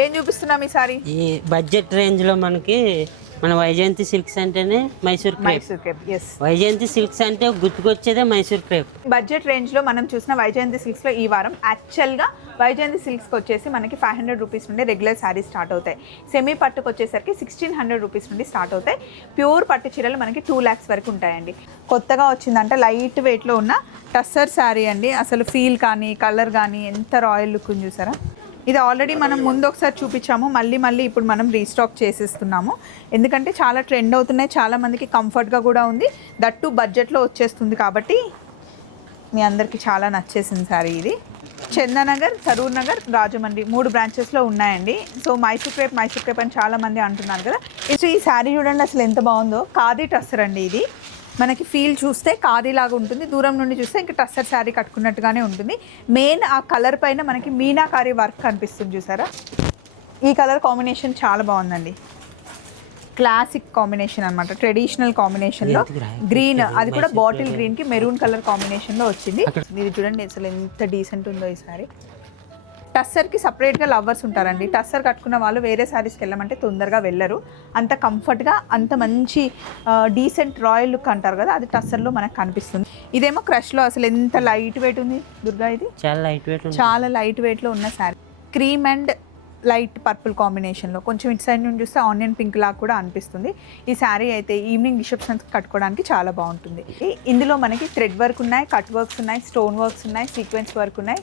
ఏం చూపిస్తున్నాం ఈసారి? ఈ బడ్జెట్ రేంజ్ లో మనకి మన వైజయంతి సిల్క్స్ అంటేనే మైసూర్ క్రేప్. వైజయంతి సిల్క్స్ అంటే గుర్తుకొచ్చేదే మైసూర్ క్రేప్. బడ్జెట్ రేంజ్ లో మనం చూసిన వైజయంతి సిల్క్స్ లో ఈ వారం యాక్చువల్ గా వైజయంతి సిల్క్స్ వచ్చేసి మనకి 500 రూపీస్ నుండి రెగ్యులర్ శారీస్ స్టార్ట్ అవుతాయి. సెమీ పట్టుకు వచ్చేసరికి 1600 రూపీస్ నుండి స్టార్ట్ అవుతాయి. ప్యూర్ పట్టు చీరలు మనకి 2 lakhs వరకు ఉంటాయండి. కొత్తగా వచ్చిందంటే లైట్ వెయిట్ లో ఉన్న టస్సర్ శారీ అండి. అసలు ఫీల్ కానీ కలర్ కానీ ఎంత రాయల్ లుక్ ఉంది చూసారా. ఇది ఆల్రెడీ మనం ముందు ఒకసారి చూపించాము, మళ్ళీ ఇప్పుడు మనం రీస్టాక్ చేసేస్తున్నాము. ఎందుకంటే చాలా ట్రెండ్ అవుతున్నాయి, చాలామందికి కంఫర్ట్గా కూడా ఉంది, దట్టు బడ్జెట్లో వచ్చేస్తుంది కాబట్టి మీ అందరికీ చాలా నచ్చేసింది సారీ. ఇది చందానగర్, సరూర్ నగర్, రాజమండ్రి 3 బ్రాంచెస్లో ఉన్నాయండి. సో మైసూర్ క్రేప్ అని చాలామంది అంటున్నారు కదా. ఈ శారీ చూడండి అసలు ఎంత బాగుందో. ఖాదీ టస్సర్ అండి. ఇది మనకి ఫీల్ చూస్తే ఖాదీ లాగా ఉంటుంది, దూరం నుండి చూస్తే ఇంకా టస్సర్ శారీ కట్టుకున్నట్టుగానే ఉంటుంది. మెయిన్ ఆ కలర్ పైన మనకి మీనాకారి వర్క్ కనిపిస్తుంది చూసారా. ఈ కలర్ కాంబినేషన్ చాలా బాగుందండి. క్లాసిక్ కాంబినేషన్ అనమాట, ట్రెడిషనల్ కాంబినేషన్లో గ్రీన్, అది కూడా బాటిల్ గ్రీన్కి మెరూన్ కలర్ కాంబినేషన్లో వచ్చింది. ఇది చూడండి అసలు ఎంత డీసెంట్ ఉందో ఈ సారీ. టస్సర్కి సపరేట్గా లవర్స్ ఉంటారండి. టస్సర్ కట్టుకున్న వాళ్ళు వేరే శారీస్కి వెళ్ళమంటే తొందరగా వెళ్ళరు. అంత కంఫర్ట్గా అంత మంచి డీసెంట్ రాయల్ లుక్ అంటారు కదా, అది టస్సర్లో మనకు కనిపిస్తుంది. ఇదేమో క్రష్లో అసలు ఎంత లైట్ వెయిట్ ఉంది దుర్గా. ఇది చాలా లైట్ వెయిట్లో ఉన్న sari. Cream and light purple కాంబినేషన్లో, కొంచెం ఇటు సైడ్ నుంచి చూస్తే ఆనియన్ పింక్ లాగా కూడా అనిపిస్తుంది. ఈ శారీ అయితే ఈవినింగ్ రిసెప్షన్స్ కట్టుకోవడానికి చాలా బాగుంటుంది. ఇందులో మనకి థ్రెడ్ వర్క్ ఉన్నాయి, కట్ వర్క్స్ ఉన్నాయి, స్టోన్ వర్క్స్ ఉన్నాయి, సీక్వెన్స్ వర్క్ ఉన్నాయి.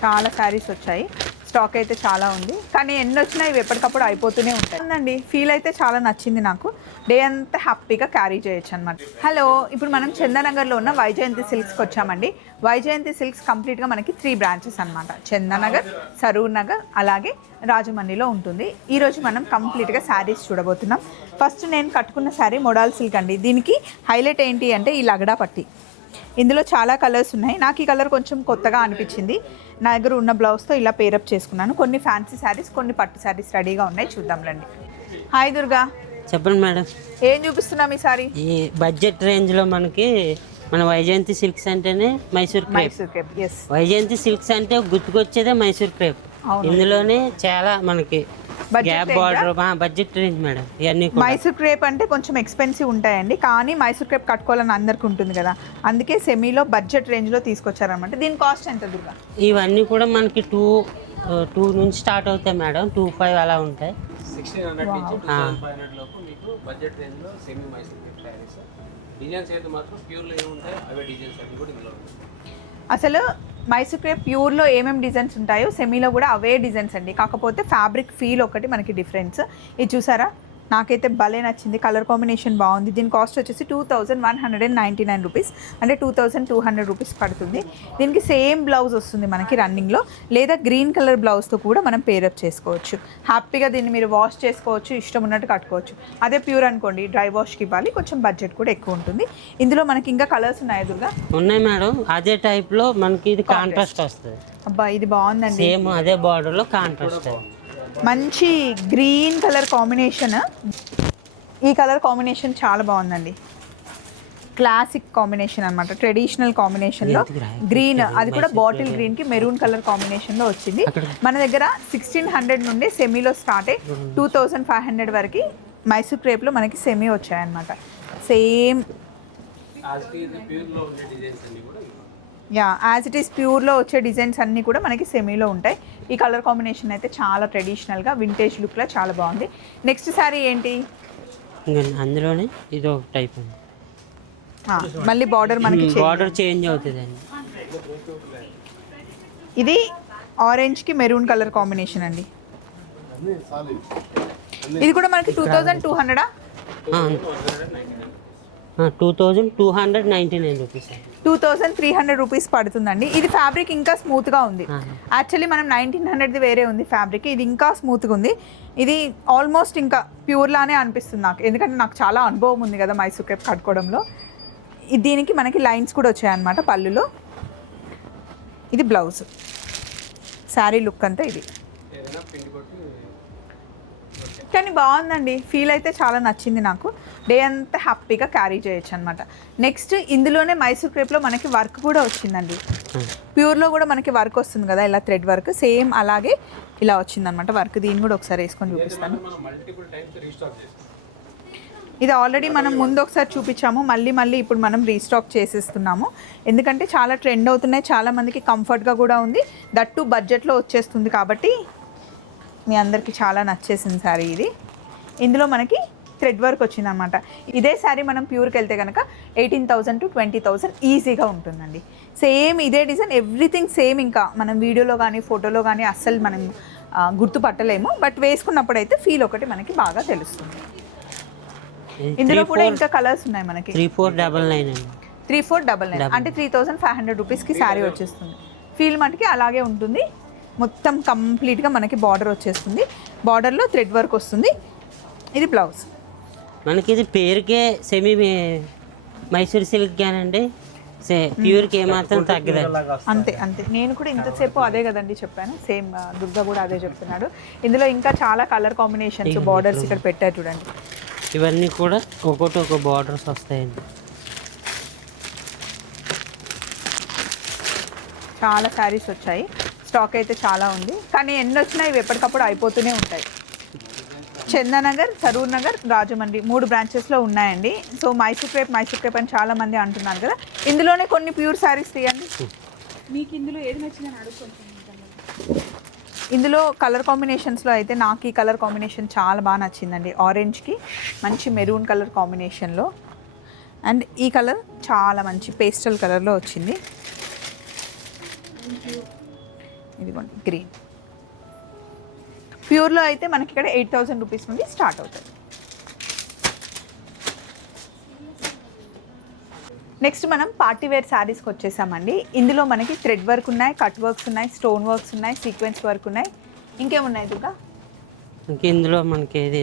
చాలా శారీస్ వచ్చాయి. స్టాక్ అయితే చాలా ఉంది, కానీ ఎన్ని వచ్చినా ఇవి ఎప్పటికప్పుడు అయిపోతూనే ఉంటాయి. ఫీల్ అయితే చాలా నచ్చింది నాకు. డే అంతా హ్యాపీగా క్యారీ చేయొచ్చు అనమాట. హలో, ఇప్పుడు మనం చందానగర్లో ఉన్న వైజయంతి సిల్క్స్కి వచ్చామండి. వైజయంతి సిల్క్స్ కంప్లీట్గా మనకి 3 బ్రాంచెస్ అనమాట. చందానగర్, సరూర్ నగర్, అలాగే రాజమండ్రిలో ఉంటుంది. ఈరోజు మనం కంప్లీట్గా శారీస్ చూడబోతున్నాం. ఫస్ట్ నేను కట్టుకున్న శారీ మోడల్ సిల్క్ అండి. దీనికి హైలైట్ ఏంటి అంటే ఈ లగడా పట్టి. ఇందులో చాలా కలర్స్ ఉన్నాయి. నాకు ఈ కలర్ కొంచెం కొత్తగా అనిపించింది. నా దగ్గర ఉన్న బ్లౌజ్తో ఇలా పేరప్ చేసుకున్నాను. కొన్ని ఫ్యాన్సీ శారీస్, కొన్ని పట్టు శారీస్ రెడీగా ఉన్నాయి, చూద్దాం రండి. హాయ్ దుర్గా, చెప్పండి మేడం. ఏం చూపిస్తున్నాం ఈ సారీ? ఈ బడ్జెట్ రేంజ్లో మనకి మన వైజయంతి సిల్క్స్ అంటేనే మైసూర్ క్రేప్. వైజయంతి సిల్క్స్ అంటే గుర్తుకొచ్చేదే మైసూర్ క్రేప్. ఇందులోనే చాలా మనకి gap border, budget range madam. ఇవన్నీ మైసూర్ క్రేప్ అంటే కొంచెం ఎక్స్పెన్సివ్ ఉంటాయండి, కానీ మైసూర్ క్రేప్ కట్టుకోవాలని అందరికి ఉంటుంది కదా, అందుకే సెమీలో బడ్జెట్ రేంజ్లో తీసుకొచ్చారనమాట. దీని కాస్ట్ ఎంత దుర్గా? ఇవన్నీ కూడా మనకి 2 నుంచి స్టార్ట్ అవుతాయి మేడం, 2,500 అలా ఉంటాయి. 1600 నుంచి 2500 లోపు మీకు బడ్జెట్ రేంజ్లో semi Mysore crepe saris. Designs అయితే మాత్రం ప్యూర్లో ఏముంటాయి అవే డిజైన్స్ అన్ని కూడా ఇందులో ఉంటాయి. అసలు మైసూర్ క్రేప్ ప్యూర్లో ఏమేమి డిజైన్స్ ఉంటాయో సెమీలో కూడా అవే డిజైన్స్ అండి, కాకపోతే ఫ్యాబ్రిక్ ఫీల్ ఒకటి మనకి డిఫరెన్స్. ఇది చూసారా, నాకైతే భలే నచ్చింది. కలర్ కాంబినేషన్ బాగుంది. దీని కాస్ట్ వచ్చేసి 2199 రూపీస్, అంటే 2200 రూపీస్ పడుతుంది. దీనికి సేమ్ బ్లౌజ్ వస్తుంది మనకి రన్నింగ్లో, లేదా గ్రీన్ కలర్ బ్లౌజ్తో కూడా మనం పేరప్ చేసుకోవచ్చు. హ్యాపీగా దీన్ని మీరు వాష్ చేసుకోవచ్చు, ఇష్టం ఉన్నట్టు కట్టుకోవచ్చు. అదే ప్యూర్ అనుకోండి డ్రై వాష్కి ఇవ్వాలి, కొంచెం బడ్జెట్ కూడా ఎక్కువ ఉంటుంది. ఇందులో మనకి ఇంకా కలర్స్ ఉన్నాయి ఎదురుగా. ఉన్నాయి మేడం, అదే టైప్లో మనకి ఇది కాంట్రాస్ట్ వస్తుంది. అబ్బా ఇది బాగుందండి, సేమ్ అదే బార్డర్లో కాంట్రాస్ట్. మంచి గ్రీన్ కలర్ కాంబినేషన్. ఈ కలర్ కాంబినేషన్ చాలా బాగుందండి. క్లాసిక్ కాంబినేషన్ అనమాట, ట్రెడిషనల్ కాంబినేషన్లో గ్రీన్, అది కూడా బాటిల్ గ్రీన్కి మెరూన్ కలర్ కాంబినేషన్లో వచ్చింది. మన దగ్గర 1600 నుండి సెమీలో స్టార్ట్ అయ్యి 2500 వరకు మైసూర్ క్రేప్లో మనకి సెమీ వచ్చాయన్నమాట. సేమ్ యాజ్ ఇట్ ఈస్ ప్యూర్లో వచ్చే డిజైన్స్ అన్నీ కూడా మనకి సెమీలో ఉంటాయి. ఈ కలర్ కాంబినేషన్ అయితే చాలా ట్రెడిషనల్గా వింటేజ్ లుక్లో చాలా బాగుంది. నెక్స్ట్ శారీ ఏంటి? అందులోనే ఇది ఒక టైప్ అండి. మళ్ళీ బార్డర్ మనకి బార్డర్ చేంజ్ అవుతుంది అండి. ఇది ఆరెంజ్కి మెరూన్ కలర్ కాంబినేషన్ అండి. ఇది కూడా మనకి 2200 2299 రూపీస్, 2300 రూపీస్ పడుతుందండి. ఇది ఫ్యాబ్రిక్ ఇంకా స్మూత్గా ఉంది. యాక్చువల్లీ మనం 1900ది వేరే ఉంది ఫ్యాబ్రిక్, ఇది ఇంకా స్మూత్గా ఉంది. ఇది ఆల్మోస్ట్ ఇంకా ప్యూర్లానే అనిపిస్తుంది నాకు, ఎందుకంటే నాకు చాలా అనుభవం ఉంది కదా మైసూర్ క్రేప్ కట్టుకోవడంలో. దీనికి మనకి లైన్స్ కూడా వచ్చాయన్నమాట పళ్ళులో. ఇది బ్లౌజ్, శారీ లుక్ అంతా ఇది. కానీ బాగుందండి, ఫీల్ అయితే చాలా నచ్చింది నాకు. డే అంతా హ్యాపీగా క్యారీ చేయొచ్చు అనమాట. నెక్స్ట్ ఇందులోనే మైసూర్ క్రేప్లో మనకి వర్క్ కూడా వచ్చిందండి. ప్యూర్లో కూడా మనకి వర్క్ వస్తుంది కదా, ఇలా థ్రెడ్ వర్క్ సేమ్ అలాగే ఇలా వచ్చిందనమాట వర్క్. దీన్ని కూడా ఒకసారి వేసుకొని చూపిస్తాను. ఇది ఆల్రెడీ మనం ముందు ఒకసారి చూపించాము, మళ్ళీ ఇప్పుడు మనం రీస్టాక్ చేసేస్తున్నాము. ఎందుకంటే చాలా ట్రెండ్ అవుతున్నాయి, చాలా మందికి కంఫర్ట్గా కూడా ఉంది, దట్టు బడ్జెట్లో వచ్చేస్తుంది కాబట్టి మీ అందరికీ చాలా నచ్చేసింది శారీ ఇది. ఇందులో మనకి థ్రెడ్ వర్క్ వచ్చిందనమాట. ఇదే శారీ మనం ప్యూర్కి వెళ్తే కనుక 18,000 to 20,000 ఈజీగా ఉంటుందండి. సేమ్ ఇదే డిజైన్, ఎవ్రీథింగ్ సేమ్. ఇంకా మనం వీడియోలో కానీ ఫోటోలో కానీ అస్సలు మనం గుర్తుపట్టలేము, బట్ వేసుకున్నప్పుడు అయితే ఫీల్ ఒకటి మనకి బాగా తెలుస్తుంది. ఇందులో కూడా ఇంకా కలర్స్ ఉన్నాయి మనకి. 3499 అంటే 3,500 రూపీస్కి శారీ వచ్చేస్తుంది. ఫీల్ మటుకి అలాగే ఉంటుంది. మొత్తం కంప్లీట్గా మనకి బార్డర్ వచ్చేస్తుంది, బార్డర్లో థ్రెడ్ వర్క్ వస్తుంది. ఇది బ్లౌజ్ మనకి. ఇది పేరుకే సెమీ మైసూర్ సిల్క్ కానండి, ప్యూర్కి ఏమాత్రం తగ్గదండి. అంతే. నేను కూడా ఇంతసేపు అదే కదండి చెప్పాను, సేమ్ దుర్గా కూడా అదే చెప్తున్నాడు. ఇందులో ఇంకా చాలా కలర్ కాంబినేషన్స్, బార్డర్స్ ఇక్కడ పెట్టారు చూడండి. ఇవన్నీ కూడా ఒక్కొక్కటి ఒక బార్డర్స్ వస్తాయండి. చాలా శారీస్ వచ్చాయి, స్టాక్ అయితే చాలా ఉంది, కానీ ఎన్ని వచ్చినా ఇవి ఎప్పటికప్పుడు అయిపోతూనే ఉంటాయి. చందానగర్, సరూర్ నగర్, రాజమండ్రి 3 బ్రాంచెస్లో ఉన్నాయండి. సో మైసూర్ క్రేప్ అని చాలా మంది అంటున్నారు కదా, ఇందులోనే కొన్ని ప్యూర్ శారీస్ తీయండి. మీకు ఇందులో ఏది నచ్చిందని అడుగుతున్నాను. ఇందులో కలర్ కాంబినేషన్స్లో అయితే నాకు ఈ కలర్ కాంబినేషన్ చాలా బాగా నచ్చిందండి. ఆరెంజ్కి మంచి మెరూన్ కలర్ కాంబినేషన్లో, అండ్ ఈ కలర్ చాలా మంచి పేస్టల్ కలర్లో వచ్చింది. ఇదిగోండి గ్రీన్. ప్యూర్లో అయితే మనకి ఇక్కడ 8,000 రూపీస్ నుండి స్టార్ట్ అవుతుంది. నెక్స్ట్ మనం పార్టీ వేర్ శారీస్కి వచ్చేసామండి. ఇందులో మనకి థ్రెడ్ వర్క్ ఉన్నాయి, కట్ వర్క్స్ ఉన్నాయి, స్టోన్ వర్క్స్ ఉన్నాయి, సీక్వెన్స్ వర్క్ ఉన్నాయి. ఇంకేమున్నాయి దుర్గా? ఇందులో మనకి ఇది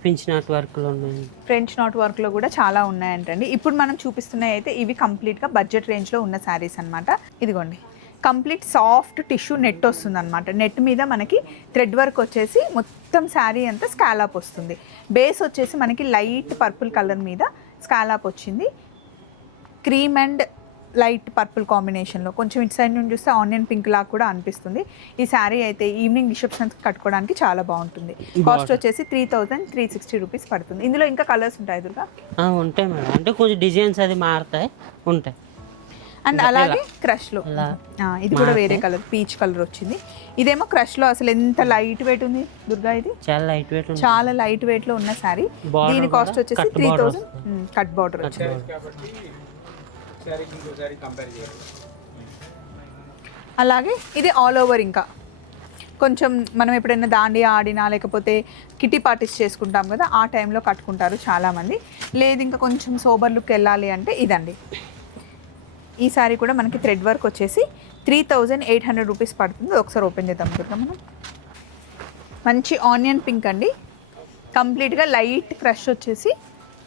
ఫ్రెంచ్ నాట్ వర్క్లో ఉన్నాయి. ఫ్రెంచ్ నాట్ వర్క్లో కూడా చాలా ఉన్నాయంటండి. ఇప్పుడు మనం చూపిస్తున్నాయి అయితే ఇవి కంప్లీట్గా బడ్జెట్ రేంజ్లో ఉన్న శారీస్ అనమాట. ఇదిగోండి కంప్లీట్ సాఫ్ట్ టిష్యూ నెట్ వస్తుంది అనమాట. నెట్ మీద మనకి థ్రెడ్ వర్క్ వచ్చేసి మొత్తం శారీ అంతా స్కాలాప్ వస్తుంది. బేస్ వచ్చేసి మనకి లైట్ పర్పుల్ కలర్ మీద స్కాలాప్ వచ్చింది. క్రీమ్ అండ్ లైట్ పర్పుల్ కాంబినేషన్లో, కొంచెం ఇటు సైడ్ నుంచి చూస్తే ఆనియన్ పింక్ లాగా కూడా అనిపిస్తుంది. ఈ శారీ అయితే ఈవినింగ్ రిసెప్షన్స్ కట్టుకోవడానికి చాలా బాగుంటుంది. కాస్ట్ వచ్చేసి 3,360 రూపీస్ పడుతుంది. ఇందులో ఇంకా కలర్స్ ఉంటాయి దుర్గా? ఉంటాయి మేడం, అంటే కొంచెం డిజైన్స్ అది మారుతాయి ఉంటాయి. అండ్ అలాగే క్రష్లో ఇది కూడా వేరే కలర్, పీచ్ కలర్ వచ్చింది. ఇదేమో క్రష్లో అసలు ఎంత లైట్ వెయిట్ ఉంది దుర్గా, ఇది చాలా లైట్ వెయిట్లో ఉన్న శారీ. దీని కాస్ట్ వచ్చేసి 3,000. కట్ బార్డర్ వచ్చింది. అలాగే ఇది ఆల్ ఓవర్. ఇంకా కొంచెం మనం ఎప్పుడైనా దాండియా ఆడినా లేకపోతే కిటీ పార్టీస్ చేసుకుంటాం కదా, ఆ టైంలో కట్టుకుంటారు చాలామంది. లేదు ఇంకా కొంచెం సోబర్ లుక్ వెళ్ళాలి అంటే ఇదండి. ఈ సారీ కూడా మనకి థ్రెడ్ వర్క్ వచ్చేసి 3,800 రూపీస్ పడుతుంది. ఒకసారి ఓపెన్ చేద్దాం కదా మనం. మంచి ఆనియన్ పింక్ అండి, కంప్లీట్గా లైట్ క్రష్ వచ్చేసి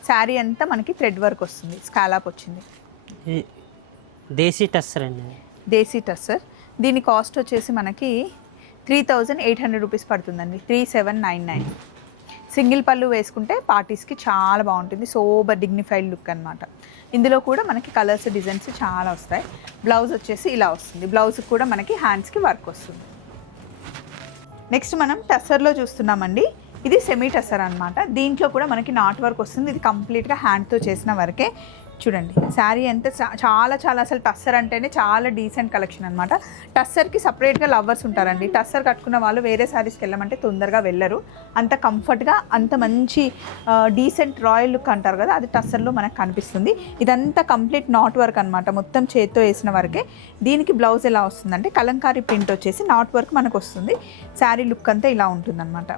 శారీ అంతా మనకి థ్రెడ్ వర్క్ వస్తుంది, స్కాలాప్ వచ్చింది. దేశీ టస్సర్ అండి, దేశీ టస్సర్. దీని కాస్ట్ వచ్చేసి మనకి 3,800 రూపీస్ పడుతుందండి. 3,799. సింగిల్ పళ్ళు వేసుకుంటే పార్టీస్కి చాలా బాగుంటుంది, సోబర్ డిగ్నిఫైడ్ లుక్ అనమాట. ఇందులో కూడా మనకి కలర్స్ డిజైన్స్ చాలా వస్తాయి. బ్లౌజ్ వచ్చేసి ఇలా వస్తుంది, బ్లౌజ్కి కూడా మనకి హ్యాండ్స్కి వర్క్ వస్తుంది. నెక్స్ట్ మనం టస్సర్లో చూస్తున్నామండి. ఇది సెమీ టస్సర్ అనమాట. దీంట్లో కూడా మనకి నాట్ వర్క్ వస్తుంది. ఇది కంప్లీట్గా హ్యాండ్తో చేసిన వర్కే. చూడండి శారీ అంతా చాలా అసలు టస్సర్ అంటేనే చాలా డీసెంట్ కలెక్షన్ అనమాట. టస్సర్కి సపరేట్గా లవర్స్ ఉంటారండి. టస్సర్ కట్టుకున్న వాళ్ళు వేరే శారీస్కి వెళ్ళమంటే తొందరగా వెళ్ళరు. అంత కంఫర్ట్గా అంత మంచి డీసెంట్ రాయల్ లుక్ అంటారు కదా, అది టస్సర్లో మనకు కనిపిస్తుంది. ఇదంతా కంప్లీట్ నాట్ వర్క్ అనమాట, మొత్తం చేత్తో వేసిన వరకే. దీనికి బ్లౌజ్ ఎలా వస్తుందంటే కలంకారీ ప్రింట్ వచ్చేసి నాట్ వర్క్ మనకు వస్తుంది. శారీ లుక్ అంతా ఇలా ఉంటుందన్నమాట.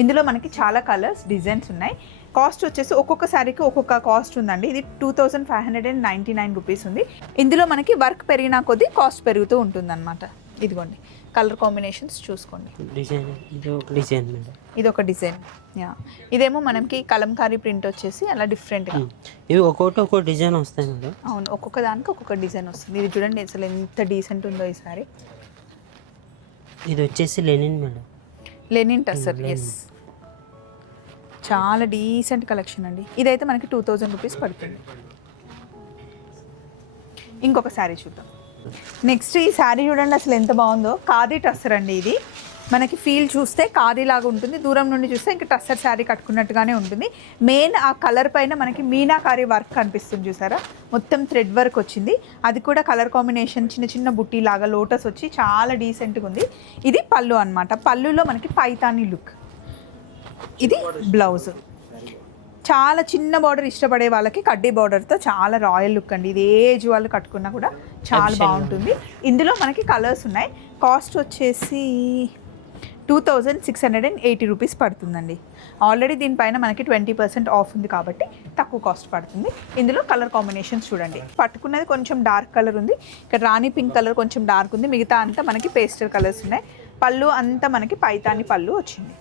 ఇందులో మనకి చాలా కలర్స్ డిజైన్స్ ఉన్నాయి. కాస్ట్ వచ్చేసి ఒక్కొక్క శారీకి ఒక్కొక్క కాస్ట్ ఉందండి. ఇది 2,599 రూపీస్ ఉంది. ఇందులో మనకి వర్క్ పెరిగినా కొద్దీ కాస్ట్ పెరుగుతూ ఉంటుందన్నమాట. ఇదిగోండి కలర్ కాంబినేషన్స్ చూసుకోండి. ఇది ఒక డిజైన్. ఇదేమో మనకి కలంకారీ ప్రింట్ వచ్చేసి అలా డిఫరెంట్గా ఇవి ఒక్కొక్క డిజైన్ వస్తాయి మేడం. అవును, ఒక్కొక్క దానికి ఒక్కొక్క డిజైన్ వస్తుంది. ఇది చూడండి అసలు ఎంత డీసెంట్ ఉందో ఈ సారీ. ఇది వచ్చేసి linen madam, linen tussar. Yes, చాలా డీసెంట్ కలెక్షన్ అండి. ఇదైతే మనకి 2000 రూపీస్ పడుతుంది. ఇంకొక శారీ చూద్దాం. నెక్స్ట్ ఈ శారీ చూడండి అసలు ఎంత బాగుందో. ఖాదీ టస్సర్ అండి. ఇది మనకి ఫీల్ చూస్తే ఖాదీ లాగా ఉంటుంది, దూరం నుండి చూస్తే ఇంకా టస్సర్ శారీ కట్టుకున్నట్టుగానే ఉంటుంది. మెయిన్ ఆ కలర్ పైన మనకి మీనాకారి వర్క్ కనిపిస్తుంది చూసారా, మొత్తం థ్రెడ్ వర్క్ వచ్చింది. అది కూడా కలర్ కాంబినేషన్ చిన్న చిన్న బుట్టి లాగా లోటస్ వచ్చి చాలా డీసెంట్గా ఉంది. ఇది పళ్ళు అనమాట. పళ్ళులో మనకి పైతానీ లుక్. ఇది బ్లౌజ్. చాలా చిన్న బార్డర్ ఇష్టపడే వాళ్ళకి కడ్డీ బార్డర్తో చాలా రాయల్ లుక్ అండి. ఇది ఏజ్ వాళ్ళు కట్టుకున్నా కూడా చాలా బాగుంటుంది. ఇందులో మనకి కలర్స్ ఉన్నాయి. కాస్ట్ వచ్చేసి 2680 రూపీస్ పడుతుందండి. ఆల్రెడీ దీనిపైన మనకి 20% ఆఫ్ ఉంది కాబట్టి తక్కువ కాస్ట్ పడుతుంది. ఇందులో కలర్ కాంబినేషన్స్ చూడండి. పట్టుకున్నది కొంచెం డార్క్ కలర్ ఉంది, ఇక్కడ రాణి పింక్ కలర్ కొంచెం డార్క్ ఉంది, మిగతా అంతా మనకి పేస్టల్ కలర్స్ ఉన్నాయి. పళ్ళు అంతా మనకి పైతాని పళ్ళు వచ్చింది.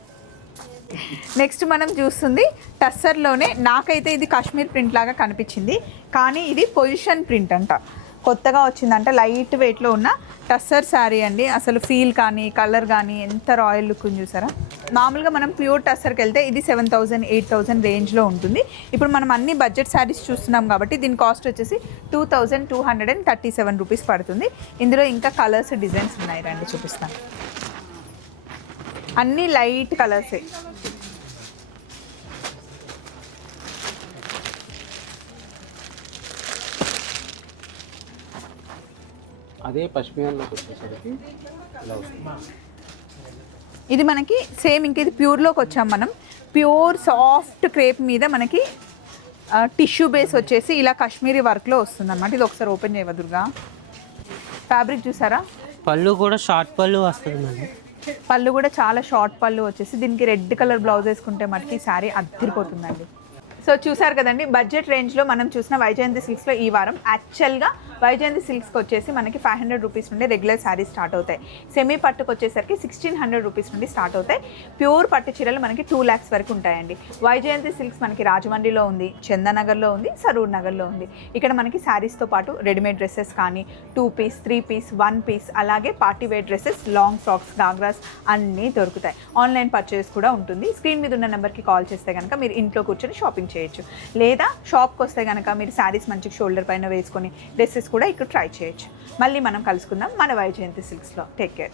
నెక్స్ట్ మనం చూస్తుంది టస్సర్లోనే, నాకైతే ఇది కాశ్మీర్ ప్రింట్ లాగా కనిపించింది కానీ ఇది పొజిషన్ ప్రింట్ అంట, కొత్తగా వచ్చిందంట. లైట్ వెయిట్లో ఉన్న టస్సర్ శారీ అండి. అసలు ఫీల్ కానీ కలర్ కానీ ఎంత రాయల్ లుక్ ఉంది చూసారా. మామూలుగా మనం ప్యూర్ టస్సర్కి వెళ్తే ఇది 7000 8000 రేంజ్లో ఉంటుంది. ఇప్పుడు మనం అన్ని బడ్జెట్ శారీస్ చూస్తున్నాం కాబట్టి దీని కాస్ట్ వచ్చేసి 2237 రూపీస్ పడుతుంది. ఇందులో ఇంకా కలర్స్ డిజైన్స్ ఉన్నాయి, రండి చూపిస్తాను. అన్నీ లైట్ కలర్సే. అదే పష్మియాలోకి వచ్చేసరికి ఇలా వస్తుంది. ఇది మనకి సేమ్ ఇంక ఇది ప్యూర్లోకి వచ్చాం మనం. ప్యూర్ సాఫ్ట్ క్రేప్ మీద మనకి టిష్యూ బేస్ వచ్చేసి ఇలా కాశ్మీరీ వర్క్లో వస్తుంది అనమాట. ఇది ఒకసారి ఓపెన్ చేయవదురుగా. ఫ్యాబ్రిక్ చూసారా. పళ్ళు కూడా షార్ట్ పళ్ళు వస్తుంది మేడం. పళ్ళు కూడా చాలా షార్ట్ పళ్ళు వచ్చేసి దీనికి రెడ్ కలర్ బ్లౌజ్ వేసుకుంటే మనకి శారీ అద్దరిపోతుందండి. సో చూసారు కదండి, బడ్జెట్ రేంజ్లో మనం చూసిన వైజయంతి సిల్క్స్లో ఈ వారం యాక్చువల్గా వైజయంతి సిల్క్స్కి వచ్చేసి మనకి 500 రూపీస్ నుండి రెగ్యులర్ శారీస్ స్టార్ట్ అవుతాయి. సెమీ పట్టుకు వచ్చేసరికి 1600 రూపీస్ నుండి స్టార్ట్ అవుతాయి. ప్యూర్ పట్టు చీరలు మనకి 2 lakhs వరకు ఉంటాయండి. వైజయంతి సిల్క్స్ మనకి రాజమండ్రిలో ఉంది, చందనగర్లో ఉంది, సరూర్ నగర్లో ఉంది. ఇక్కడ మనకి శారీస్తో పాటు రెడీమేడ్ డ్రెస్సెస్ కానీ 2 piece 3 piece 1 piece అలాగే party wear dresses, long frocks, ghagras అన్నీ దొరుకుతాయి. ఆన్లైన్ పర్చేస్ కూడా ఉంటుంది. స్క్రీన్ మీద ఉన్న నెంబర్కి కాల్ చేస్తే కనుక మీరు ఇంట్లో కూర్చొని షాపింగ్ చేయొచ్చు. లేదా షాప్కి వస్తే కనుక మీరు శారీస్ మంచిగా షోల్డర్ పైన వేసుకొని డ్రెస్సెస్ కూడా ఇక్కడ ట్రై చేయొచ్చు. మళ్ళీ మనం కలుసుకుందాం మన వైజయంతి సిల్క్స్లో. Take care.